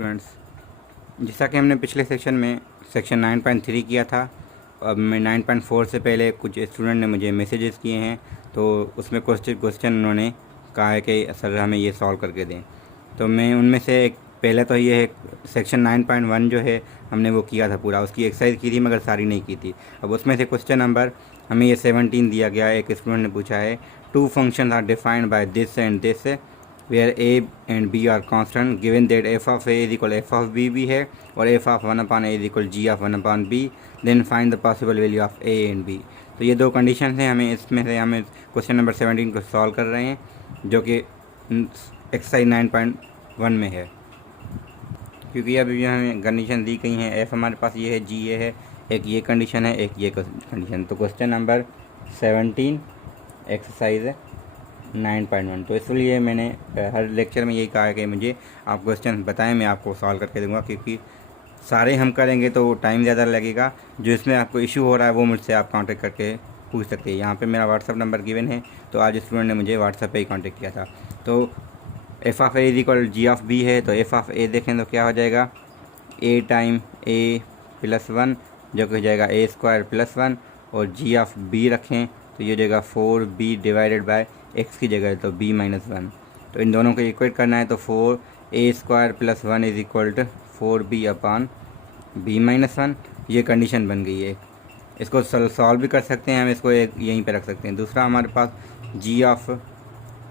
Students, जैसा कि हमने पिछले सेक्शन में सेक्शन 9.3 किया था, अब मैं 9.4 से पहले कुछ स्टूडेंट ने मुझे मैसेजेस किए हैं, तो उसमें क्वेश्चन उन्होंने कहा है कि सर हमें ये सॉल्व करके दें। तो मैं उनमें से एक पहले तो ये है सेक्शन 9.1 जो है हमने वो किया था पूरा, उसकी एक्सरसाइज की थी मगर सारी नहीं की थी। अब उसमें से क्वेश्चन नंबर हमें ये 17 दिया गया है। एक स्टूडेंट ने पूछा है, two function are defined by this and this where a and b are constant, given that f of a is equal f of b भी है और f of 1 upon a is equal g of 1 upon b, then find the possible value of a and b। तो ये दो condition हैं, हमें इसमें से हमें क्वेश्चन नंबर 17 को सॉल्व कर रहे हैं, जो कि एक्सरसाइज 9.1 में है। क्योंकि अभी हमें कंडीशन दी गई हैं, f हमारे पास ये है, g ये है, एक ये कंडीशन है, एक ये कंडीशन। तो क्वेश्चन नंबर 17 एक्सरसाइज 9.1। तो इसलिए मैंने हर लेक्चर में यही कहा है कि मुझे आप क्वेश्चन बताएं, मैं आपको सॉल्व करके दूंगा, क्योंकि सारे हम करेंगे तो टाइम ज़्यादा लगेगा। जो इसमें आपको इशू हो रहा है वो मुझसे आप कांटेक्ट करके पूछ सकते हैं। यहाँ पे मेरा व्हाट्सअप नंबर गिवन है, तो आज स्टूडेंट ने मुझे व्हाट्सअप पे ही कांटेक्ट किया था। तो F of A is equal G of B है, तो एफ ऑफ ए देखें तो क्या हो जाएगा, ए टाइम ए प्लस 1 जो कि हो जाएगा ए स्क्वायर प्लस 1, और जी ऑफ बी रखें तो ये हो जाएगा 4b डिवाइडेड बाय एक्स की जगह तो b माइनस 1। तो इन दोनों को इक्वेट करना है, तो 4a square plus 1 is equal to 4b upon b minus 1। ये कंडीशन बन गई है। इसको सॉल्व भी कर सकते हैं हम, इसको यहीं पे रख सकते हैं। दूसरा हमारे पास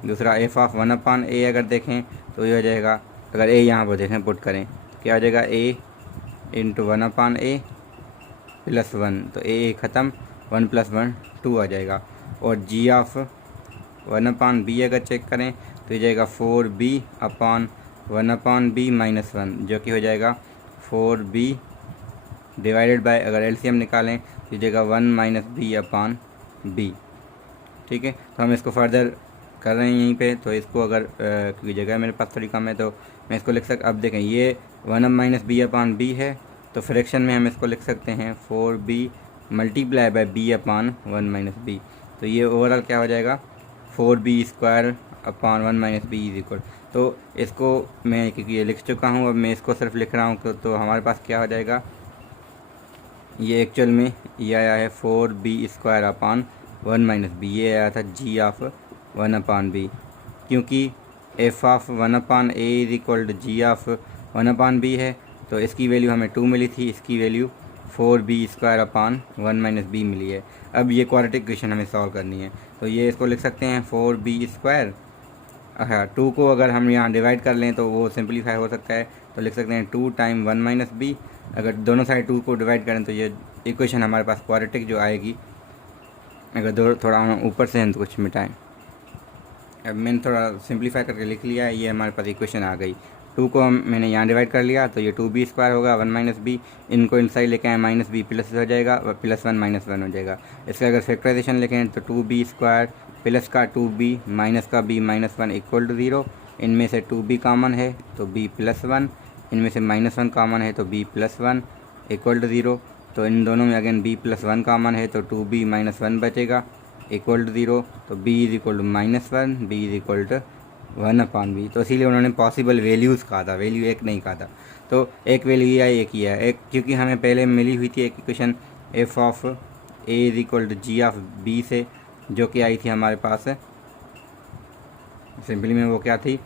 दूसरा एफ ऑफ 1 अपॉन a अगर देखें तो ये हो जाएगा, अगर a यहाँ पर देखें पुट करें क्या हो जाएगा, a into 1 upon a plus 1, तो a ख़त्म, 1 प्लस 1 2 आ जाएगा। और जी ऑफ 1 अपॉन बी अगर चेक करें तो ये जाएगा 4b upon 1 upon b minus 1, जो कि हो जाएगा 4b डिवाइडेड बाय, अगर एलसीएम निकालें तो ये जाएगा 1 माइनस b अपॉन b। ठीक है, तो हम इसको फर्दर कर रहे हैं यहीं पे। तो इसको अगर क्योंकि जगह मेरे पास थोड़ी कम है तो मैं इसको लिख अब देखें ये 1 माइनस b अपॉन b है, तो फ्रैक्शन में हम इसको लिख सकते हैं 4b multiply by b upon 1 minus b। तो ये ओवरऑल क्या हो जाएगा, 4b square upon 1 minus B is equal. तो इसको मैं क्योंकि ये लिख चुका हूँ, अब मैं इसको सिर्फ लिख रहा हूँ, तो हमारे पास क्या हो जाएगा, ये एक्चुअल में ये आया है 4b square upon 1 minus B, ये आया था g ऑफ 1 अपॉन बी। क्योंकि f of 1 upon a is equal to G of 1 upon B है, तो इसकी वैल्यू हमें 2 मिली थी, इसकी value 4b square upon 1 minus B मिली है। अब ये क्वाड्रेटिक इक्वेशन हमें सॉल्व करनी है, तो ये इसको लिख सकते हैं 4b स्क्वायर, हाँ 2 को अगर हम यहाँ डिवाइड कर लें तो वो सिंपलीफाई हो सकता है, तो लिख सकते हैं 2 टाइम 1 माइनस बी। अगर दोनों साइड 2 को डिवाइड करें तो ये इक्वेशन हमारे पास क्वाड्रेटिक जो आएगी। अगर थोड़ा हम ऊपर से हम तो कुछ मिटाएं, अब मैंने थोड़ा सिंपलीफाई करके लिख लिया है, ये हमारे पास इक्वेशन आ गई। 2 को मैंने यहाँ डिवाइड कर लिया तो ये 2b स्क्वायर होगा 1 माइनस बी, इनको इनसाइड लेके आए माइनस बी प्लस हो जाएगा, प्लस 1 माइनस 1 हो जाएगा। इसका अगर फैक्टराइजेशन लिखें तो 2b स्क्वायर प्लस का 2b माइनस का b माइनस 1 इक्वल टू 0। इनमें से 2b कॉमन है तो b प्लस 1, इनमें से माइनस 1 कॉमन है तो b प्लस 1 इक्वल टू 0। तो इन दोनों में अगेन b प्लस 1 कॉमन है तो 2b माइनस 1 बचेगा इक्वल टू 0। तो b is equal to minus 1, b is equal to 1 upon B. तो इसीलिए उन्होंने पॉसिबल वैल्यूज़ कहा था, वैल्यू एक नहीं कहा था। तो एक वैल्यू ये है, एक ही है, एक क्योंकि हमें पहले मिली हुई थी एक equation F of A is equal to G of B से, जो कि आई थी हमारे पास सिंपली में, वो क्या थी,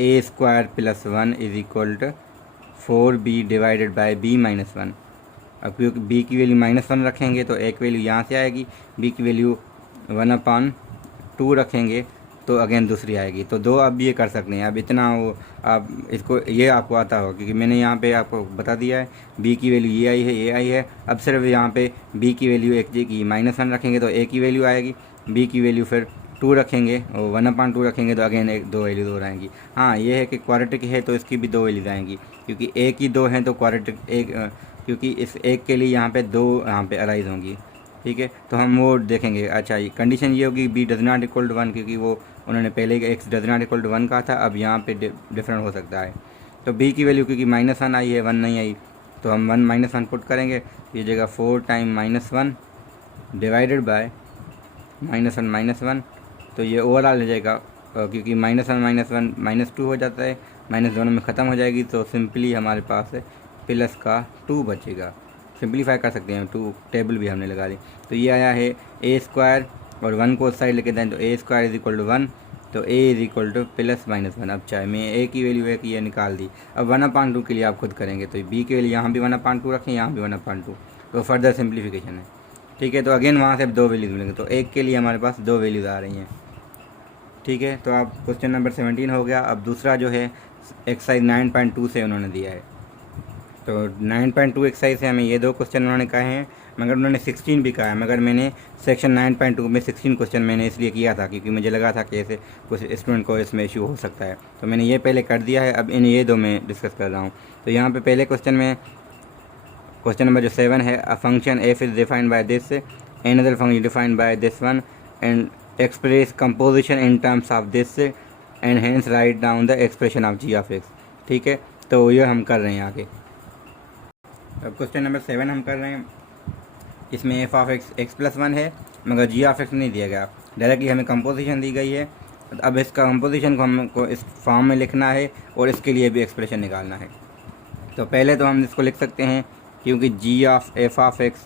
A square plus 1 is equal to 4b divided by b minus 1। अब क्योंकि b की वैल्यू माइनस 1 रखेंगे तो एक वैल्यू यहाँ से आएगी, b की वैल्यू 1 अपॉन 2 रखेंगे तो अगेन दूसरी आएगी। तो दो आप ये कर सकते हैं। अब इतना वो आप इसको ये आपको आता हो, क्योंकि मैंने यहाँ पे आपको बता दिया है b की वैल्यू ये आई है, ये आई है। अब सिर्फ यहाँ पे b की वैल्यू एक की माइनस 1 रखेंगे तो a की वैल्यू आएगी, b की वैल्यू फिर 2 रखेंगे और 1 अपॉन 2 रखेंगे तो अगेन एक दो वैल्यू दो आएंगी। हाँ ये है कि क्वाड्रेटिक है तो इसकी भी दो वैल्यूज आएंगी, क्योंकि a की 2 हैं तो क्वाड्रेटिक एक, क्योंकि इस एक के लिए यहाँ पे 2 यहाँ पे अराइज होंगी। ठीक है, तो हम वो देखेंगे। अच्छा ये कंडीशन ये होगी b does not equal to 1, क्योंकि वो उन्होंने पहले x does not equal to 1 कहा था, अब यहाँ पे डिफरेंट हो सकता है। तो b की वैल्यू क्योंकि माइनस 1 आई है, 1 नहीं आई, तो हम 1 माइनस 1 पुट करेंगे, ये जगह 4 time minus 1 divided by minus 1 minus 1, तो ये ओवरऑल हो जाएगा क्योंकि -1 -2 हो जाता है, माइनस दोनों में ख़त्म हो जाएगी, तो सिंपली हमारे पास प्लस का 2 बचेगा। सिंपलीफाई कर सकते हैं, 2 टेबल भी हमने लगा दी। तो ये आया है a² और 1 को उस साइड लेके दें तो a² = 1, तो a = +-1। अब चाहे मैं a की वैल्यू है कि ये निकाल दी। अब 1/2 के लिए आप खुद करेंगे, तो b की वैल्यू यहाँ भी 1/2 रखें, यहाँ भी 1/2, तो फर्दर सिंप्लीफिकेशन है। ठीक है, तो अगेन वहाँ से 2 वैल्यूज़ मिलेंगे, तो एक के लिए हमारे पास 2 वैल्यूज़ आ रही हैं। ठीक है, तो अब क्वेश्चन नंबर 17 हो गया। अब दूसरा जो है एक्सरसाइज 9.2 से उन्होंने दिया है। तो 9.2 एक्सरसाइज से हमें ये 2 क्वेश्चन उन्होंने कहे हैं, मगर उन्होंने 16 भी कहा है, मगर मैंने सेक्शन 9.2 में 16 क्वेश्चन मैंने इसलिए किया था क्योंकि मुझे लगा था कि ऐसे कुछ स्टूडेंट को इसमें इशू हो सकता है, तो मैंने ये पहले कर दिया है। अब इन ये 2 में डिस्कस कर रहा हूँ। तो यहाँ पे पहले क्वेश्चन में, क्वेश्चन नंबर जो 7 है, a function F is defined by this, another function defined by this one, and express composition in terms of this, and hence write down the expression of g of x। ठीक है, तो ये हम कर रहे हैं आगे। अब क्वेश्चन नंबर 7 हम कर रहे हैं। इसमें एफ ऑफ एक्स x+1 है, मगर जी ऑफ एक्स नहीं दिया गया, डायरेक्टली हमें कंपोजिशन दी गई है। अब इस कंपोजिशन को हमको इस फॉर्म में लिखना है और इसके लिए भी एक्सप्रेशन निकालना है। तो पहले तो हम इसको लिख सकते हैं, क्योंकि जी ऑफ एफ ऑफ एक्स,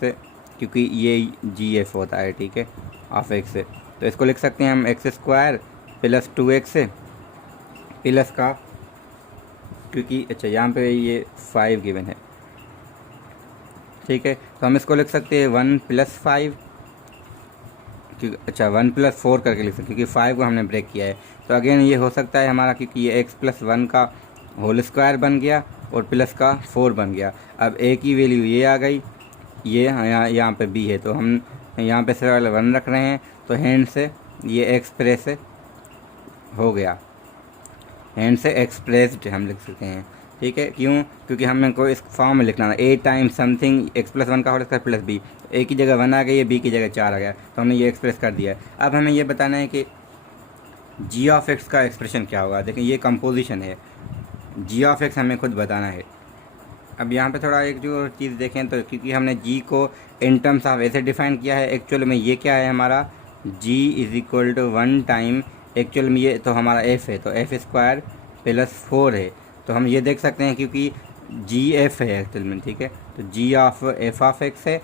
क्योंकि ये जी एफ होता है, ठीक है, ऑफ एक्स, तो इसको लिख सकते हैं हम x² + 2x प्लस का, क्योंकि अच्छा यहाँ पे ये 5 गिवन है। ठीक है, तो हम इसको लिख सकते हैं 1 + 5, क्योंकि अच्छा 1 + 4 करके लिख सकते हैं, क्योंकि 5 को हमने ब्रेक किया है। तो अगेन ये हो सकता है हमारा, क्योंकि ये x+1 का होल स्क्वायर बन गया और प्लस का 4 बन गया। अब a की वैल्यू ये आ गई, ये यहाँ पे b है, तो हम यहाँ पे सिर्फ 1 रख रहे हैं, तो हैंड से ये एक्सप्रेस हो गया, हैंड से एक्सप्रेस्ड हम लिख सकते हैं। ठीक है, क्यों? क्योंकि हमें को इस फॉर्म में लिखना है, a टाइम्स समथिंग x+1 का whole square plus b, a की जगह 1 आ गई है, b की जगह 4 आ गया, तो हमने ये एक्सप्रेस कर दिया है। अब हमें ये बताना है कि g ऑफ x का एक्सप्रेशन क्या होगा। देखिए ये कंपोजिशन है, g ऑफ x हमें खुद बताना है। अब यहाँ पे थोड़ा एक जो चीज़ देखें, तो क्योंकि हमने g को इन टर्म्स ऑफ ऐसे डिफाइन किया है, एक्चुअल में ये क्या है हमारा, g = 1 टाइम, एक्चुअल में ये तो हमारा f है, तो f² + 4 है, तो हम ये देख सकते हैं क्योंकि जी एफ है एक्चुअल में। ठीक है, तो जी ऑफ एफ ऑफ एक्स है,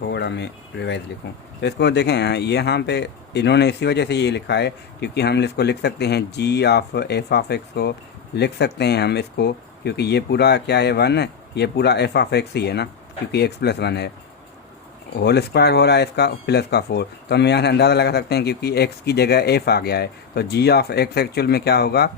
थोड़ा मैं रिवाइज लिखूँ तो इसको देखें, यहाँ पे इन्होंने इसी वजह से ये लिखा है, क्योंकि हम इसको लिख सकते हैं जी ऑफ एफ ऑफ एक्स को लिख सकते हैं हम इसको, क्योंकि ये पूरा क्या है 1, ये पूरा एफ ऑफ एक्स ही है ना, क्योंकि x+1 है, होल स्क्वायर हो रहा है इसका प्लस का 4, तो हम यहाँ से अंदाज़ा लगा सकते हैं क्योंकि x की जगह f आ गया है, तो जी ऑफ x एक्चुअल में क्या होगा,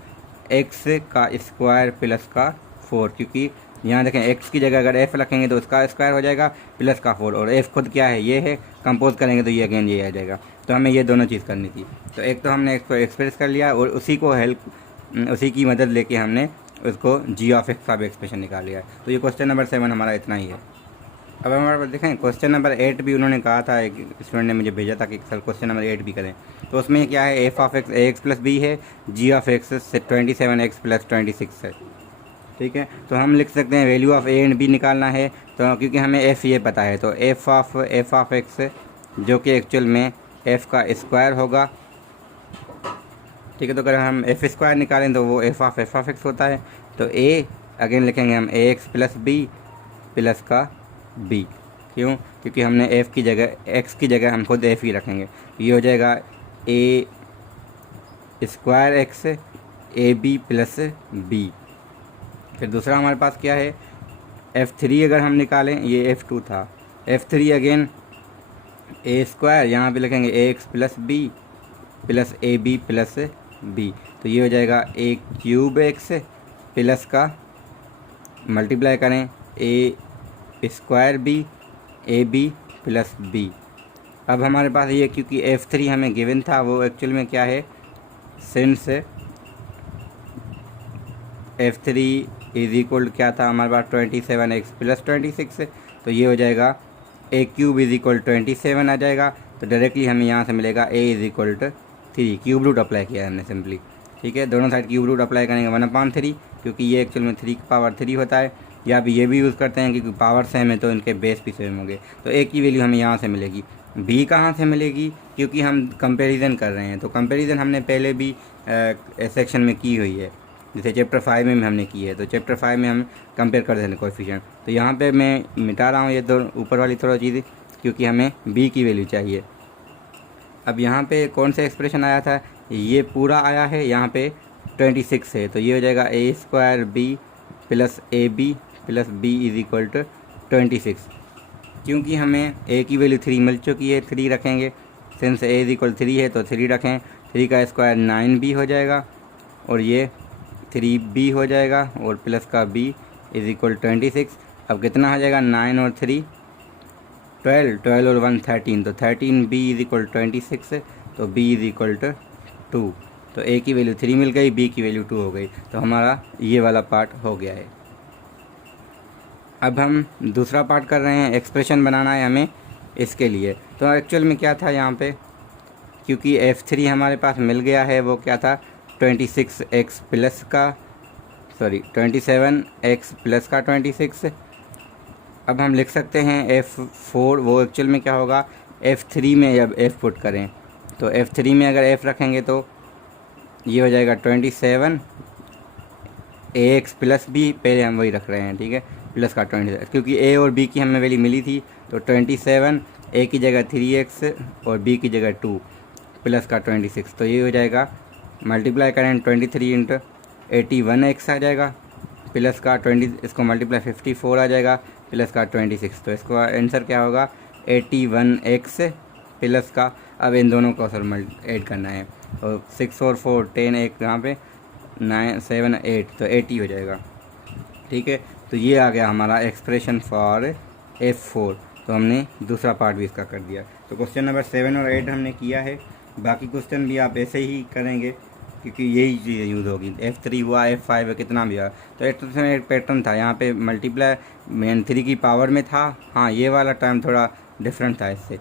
x का स्क्वायर प्लस का 4, क्योंकि यहाँ देखें x की जगह अगर f रखेंगे तो उसका स्क्वायर हो जाएगा प्लस का 4, और f खुद क्या है, ये है, कंपोज करेंगे तो ये अगेन ये आ जाएगा। तो हमें ये दोनों चीज़ करनी थी। तो एक तो हमने इसको एक्सप्रेस कर लिया और उसी की मदद लेके हमने उसको जी ऑफ एक्स का भी एक्सप्रेशन निकाल लिया है। तो ये क्वेश्चन नंबर 7 हमारा इतना ही है। अब हमारे पास देखें क्वेश्चन नंबर 8 भी उन्होंने कहा था, एक स्टूडेंट ने मुझे भेजा था कि सर क्वेश्चन नंबर 8 भी करें। तो उसमें क्या है, F of x ax + b है, जी ऑफ एक्स 27x + 26 है। ठीक है, तो हम लिख सकते हैं value of a and b निकालना है, तो क्योंकि हमें f ये पता है, तो f ऑफ x जो कि एक्चुअल में f का स्क्वायर होगा। ठीक है, तो अगर हम f² निकालें तो वो f ऑफ x होता है, तो a अगेन लिखेंगे हम ax + b प्लस का b, क्यों? क्योंकि हमने f की जगह x की जगह हम खुद f ही रखेंगे, ये हो जाएगा a² x ab + b। फिर दूसरा हमारे पास क्या है, f3 अगर हम निकालें, ये f2 था, f3 अगेन a², यहाँ पे लिखेंगे ax + b plus ab + b, तो ये हो जाएगा a³ x प्लस का मल्टीप्लाई करें a² b ab + b। अब हमारे पास ये, क्योंकि f3 हमें गिवन था, वो एक्चुअल में क्या है, सिंस f3 = क्या था हमारे पास 27x + 26, तो ये हो जाएगा a³ = 27 आ जाएगा। तो डायरेक्टली हमें यहाँ से मिलेगा a = 3, क्यूब रूट अप्लाई किया है हमने सिंपली। ठीक है, दोनों साइड क्यूब रूट अप्लाई करेंगे 1/3, क्योंकि ये एक्चुअल में 3 की पावर 3 होता है, या भी ये भी यूज़ करते हैं क्योंकि पावर सेम है तो इनके बेस भी सेम होंगे। तो a की वैल्यू हमें यहाँ से मिलेगी बी कहाँ से मिलेगी, क्योंकि हम कंपैरिजन कर रहे हैं, तो कंपैरिजन हमने पहले भी सेक्शन में की हुई है, जैसे चैप्टर 5 में हमने की है। तो चैप्टर 5 में हम कंपेयर कर देते हैं कोएफिशिएंट। तो यहाँ पे मैं मिटा रहा हूँ ये तो ऊपर वाली थोड़ा चीज़, क्योंकि हमें बी की वैल्यू चाहिए। अब यहाँ पे कौन सा एक्सप्रेशन आया था, ये पूरा आया है, यहाँ पे 26 है, तो ये हो जाएगा A square B plus A B plus B is equal to 26। क्योंकि हमें ए की वैल्यू 3 मिल चुकी है, 3 रखेंगे, सिंस ए इज इक्वल 3 है तो 3 रखें, 3 का स्क्वायर 9b हो जाएगा, और ये 3b हो जाएगा, और प्लस का b इज इक्वल 26। अब कितना हो जाएगा, 9 और 3 12, 12 और 1 13, तो 13b इज इक्वल 26, तो b इज इक्वल टू 2। तो a की वैल्यू 3 मिल गई, b की वैल्यू 2 हो गई, तो हमारा ये वाला पार्ट हो गया है। अब हम दूसरा पार्ट कर रहे हैं, एक्सप्रेशन बनाना है हमें इसके लिए। तो एक्चुअल में क्या था यहाँ पे, क्योंकि f3 हमारे पास मिल गया है, वो क्या था 27x प्लस का 27x प्लस का 26। अब हम लिख सकते हैं f4, वो एक्चुअल में क्या होगा, f3 में जब f पुट करें, तो f3 में अगर f रखेंगे तो ये हो जाएगा 27 ax प्लस b, पहले हम वही रख रहे हैं, ठीक है, प्लस का 27, क्योंकि a और b की हमें वैल्यू मिली थी। तो 27 a की जगह 3x और b की जगह 2 प्लस का 26, तो ये हो जाएगा, मल्टीप्लाई करें 23 इंटू 81x आ जाएगा, प्लस का 20, इसको मल्टीप्लाई 54 आ जाएगा, प्लस का 26, तो इसका आंसर क्या होगा 81x प्लस का, अब इन दोनों को सर ऐड करना है, और 6 और 4 10, एक यहाँ पे 9 7 8, तो 80 हो जाएगा, ठीक है। तो ये आ गया हमारा एक्सप्रेशन फॉर f4। तो हमने दूसरा पार्ट भी इसका कर दिया। तो क्वेश्चन नंबर 7 और 8 हमने किया है, बाकी क्वेश्चन भी आप ऐसे ही करेंगे, क्योंकि यही चीज़ यूज़ होगी। f3 हुआ, f5 है, कितना भी हुआ। तो एक पैटर्न था यहाँ पे, मल्टीप्लाई मेन 3 की पावर में था। हाँ, ये वाला टाइम थोड़ा डिफरेंट था इससे।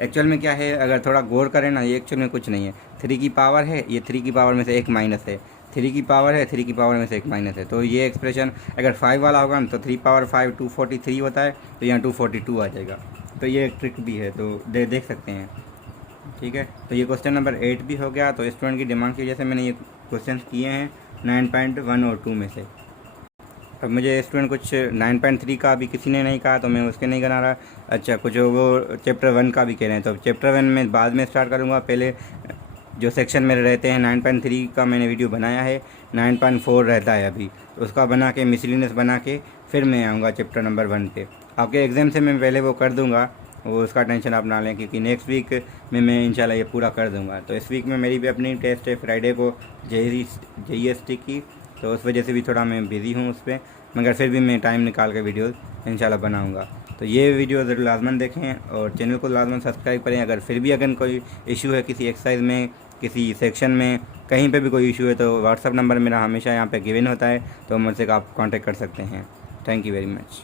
एक्चुअल में क्या है, अगर थोड़ा गौर करें ना, ये एक्चुअल में कुछ नहीं है, 3 की पावर है, ये 3 की पावर में से एक माइनस है, 3 की पावर है, 3 की पावर में से एक माइनस है। तो ये एक्सप्रेशन अगर 5 वाला होगा ना, तो 3 पावर 5 243 होता है, तो यहाँ 242 आ जाएगा। तो ये एक ट्रिक भी है, तो देख सकते हैं, ठीक है। तो ये क्वेश्चन नंबर 8 भी हो गया। तो स्टूडेंट की डिमांड की वजह से मैंने ये क्वेश्चन किए हैं 9.1 और 2 में से। अब मुझे स्टूडेंट कुछ 9.3 का भी किसी ने नहीं कहा, तो मैं उसके नहीं बना रहा। अच्छा, कुछ वो चैप्टर 1 का भी कह रहे हैं, तो चैप्टर 1 में बाद में स्टार्ट करूँगा। पहले जो सेक्शन मेरे रहते हैं 9.3 का मैंने वीडियो बनाया है, 9.4 रहता है अभी, तो उसका बना के मिसलिनियस बना के फिर मैं आऊँगा चैप्टर नंबर 1 पे। आपके एग्ज़ाम से मैं पहले वो कर दूँगा, वो उसका टेंशन आप ना लें, क्योंकि नेक्स्ट वीक में मैं इंशाल्लाह ये पूरा कर दूँगा। तो इस वीक में मेरी भी अपनी टेस्ट है फ्राइडे को JEST की, तो उस वजह से भी थोड़ा मैं बिज़ी हूँ उस पर, मगर फिर भी मैं टाइम निकाल के वीडियो इंशाल्लाह बनाऊँगा। तो ये वीडियो ज़रूर लाजमन देखें और चैनल को लाजमन सब्सक्राइब करें। अगर फिर भी अगर कोई इशू है किसी एक्सरसाइज में, किसी सेक्शन में, कहीं पे भी कोई इशू है, तो व्हाट्सअप नंबर मेरा हमेशा यहाँ पे गिवन होता है, तो मुझसे आप कांटेक्ट कर सकते हैं। Thank you very much.